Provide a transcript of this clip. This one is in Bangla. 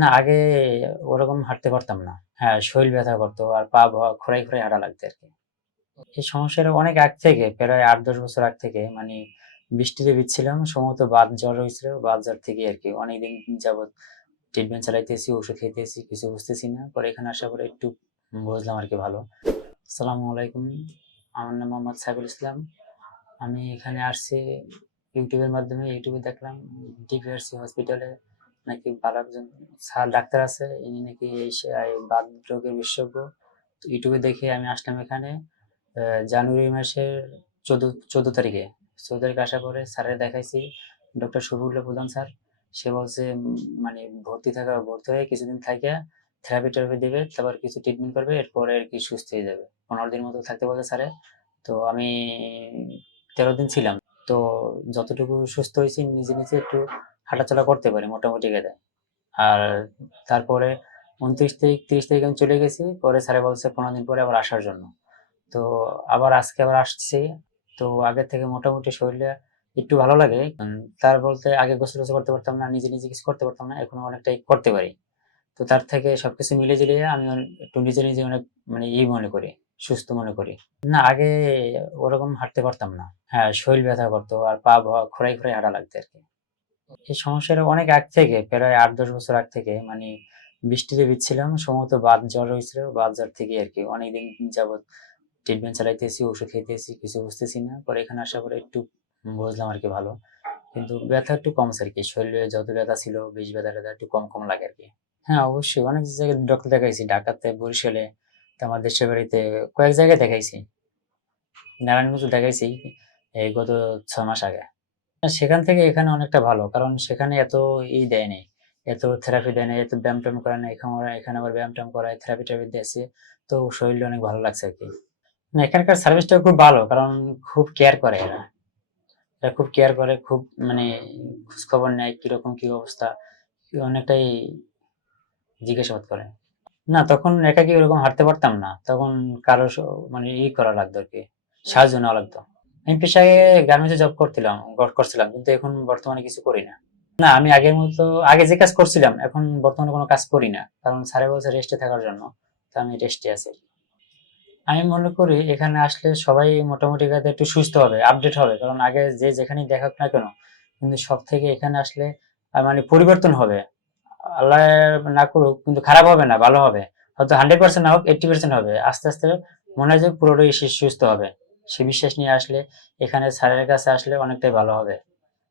না, আগে ওরকম হাঁটতে পারতাম না। হ্যাঁ শরীর ব্যথা করতো আর পা খোঁড়াই খোঁড়াই হাঁটা লাগতো আর কি। এই সমস্যাটা অনেক আগ থেকে, প্রায় আট, দশ বছর আগ থেকে মানে বৃষ্টিতে ভিজছিলাম, সম্ভবত বাদ জ্বর হয়েছিল বাদ জ্বর থেকে আর কি। অনেকদিন যাবৎ ট্রিটমেন্ট চালাইতেছি, ওষুধ খেতেছি, কিছু বুঝতেছি না। পরে এখানে আসার পরে একটু বুঝলাম আর কি ভালো। আসসালামু আলাইকুম। আমার নাম মোহাম্মদ সাইফুল ইসলাম। আমি এখানে আসছি, ইউটিউবের মাধ্যমে, ইউটিউবে দেখলাম ডিপিআরসি হসপিটালে নাকি ভালো একজন স্যার, ডাক্তার আছে, ইনি নাকি এই এই রোগের বিশেষজ্ঞ। ইউটিউবে দেখে আমি আসলাম এখানে জানুয়ারি মাসের চোদ্দ চোদ্দ তারিখে। চোদ্দ তারিখে আসার পরে স্যারের দেখাইছি, ডক্টর শফিউল্লাহ প্রধান স্যার। সে বলছে মানে ভর্তি থাকা, ভর্তি হয়ে কিছুদিন থাকিয়া থেরাপি টেরাপি দেবে, তারপর কিছু ট্রিটমেন্ট করবে, এরপরে আর কি সুস্থ হয়ে যাবে। পনেরো দিন মতো থাকতে বলছে স্যারে। তো আমি তেরো দিন ছিলাম। তো যতটুকু সুস্থ হয়েছি, নিজে নিজে একটু হাঁটাচলা করতে পারি মোটামুটি গেলে। আর তারপরে উনত্রিশ তারিখ, তিরিশ তারিখ আমি চলে গেছি। পরে স্যারে বলছে পনেরো দিন পরে আবার আসার জন্য। তো আবার আজকে আবার আসছি। তো আগের থেকে মোটামুটি শরীরে একটু ভালো লাগে। তার বলতে আগে গোসল গোসল করতে পারতাম না, নিজে নিজে কিছু করতে পারতাম না। এখন অনেকটাই করতে পারি। তো তার থেকে সবকিছু মিলে ঝিলিয়ে আমি একটু নিজে নিজে অনেক মানে ই মনে করি, সুস্থ মনে করি। না, আগে ওরকম হাঁটতে পারতাম না। হ্যাঁ শরীর ব্যথা করতো আর পা খোঁড়াই খোঁড়াই হাঁটা লাগতো আর কি। এই সমস্যাটা অনেক আগ থেকে, প্রায় আট দশ বছর আগ থেকে মানে বৃষ্টিতে ভিজছিলাম, সম্ভবত বাত জ্বর হয়েছিল, বাত জ্বর থেকে আর কি। অনেকদিন যাবৎ ট্রিটমেন্ট চালাইতেছি, ওষুধ খেতেছি, কিছু বুঝতেছি না, পরে এখানে আসার পরে একটু বুঝলাম আর কি ভালো। কিন্তু ব্যথা একটু কমছে আর কি, শরীরে যত ব্যথা ছিল, বেশ ব্যথা ট্যাথা একটু কম কম লাগে আর কি। হ্যাঁ অবশ্যই, অনেক জায়গায় ডক্টর দেখাইছি, ঢাকাতে, বরিশালে আমার দেশের বাড়িতে কয়েক জায়গায় দেখাইছি। নারায়ণগঞ্জ দেখাইছি, এই গত ছ মাস আগে। সেখান থেকে এখানে অনেকটা ভালো। কারণ সেখানে এত ই দেয় নেই, এত থেরাপি দেয় না এত ব্যায়াম ট্যাম করে না এখানে এখানে আবার ব্যায়াম ট্যাম করায় থেরাপি টেরাপি দিয়েছে। তো শরীরটা অনেক ভালো লাগছে আর কি। না, এখানকার সার্ভিসটা খুব ভালো, কারণ খুব কেয়ার করে এরা। এরা খুব কেয়ার করে, খুব মানে খোঁজখবর নেয়, কীরকম কি অবস্থা, অনেকটাই জিজ্ঞাসাবাদ করে। না, তখন একা কি ওরকম হাঁটতে পারতাম না, তখন কারও মানে ই করা লাগতো আর কি, সাহায্য নেওয়া লাগতো। আমি পেশায় গার্মেন্টসে জব করছিলাম কর- করছিলাম, কিন্তু এখন বর্তমানে কিছু করি না। না, আমি আগের মতো, আগে যে কাজ করছিলাম, এখন বর্তমানে কোনো কাজ করি না। কারণ স্যারে বলছে রেস্টে থাকার জন্য, তো আমি রেস্টে আছি আমি মনে করি এখানে আসলে সবাই মোটামুটি কাজে একটু সুস্থ হবে আপডেট হবে। কারণ আগে যে যেখানেই দেখাক না কেন, কিন্তু সব থেকে এখানে আসলে মানে পরিবর্তন হবে। আল্লাহ না করুক, কিন্তু খারাপ হবে না, ভালো হবে। হয়তো হান্ড্রেড পার্সেন্ট না হোক এইটটি পার্সেন্ট হবে। আস্তে আস্তে মনে হয় যে পুরোটাই সুস্থ হবে। সে নিয়ে আসলে এখানে স্যারের কাছে আসলে অনেকটাই ভালো হবে।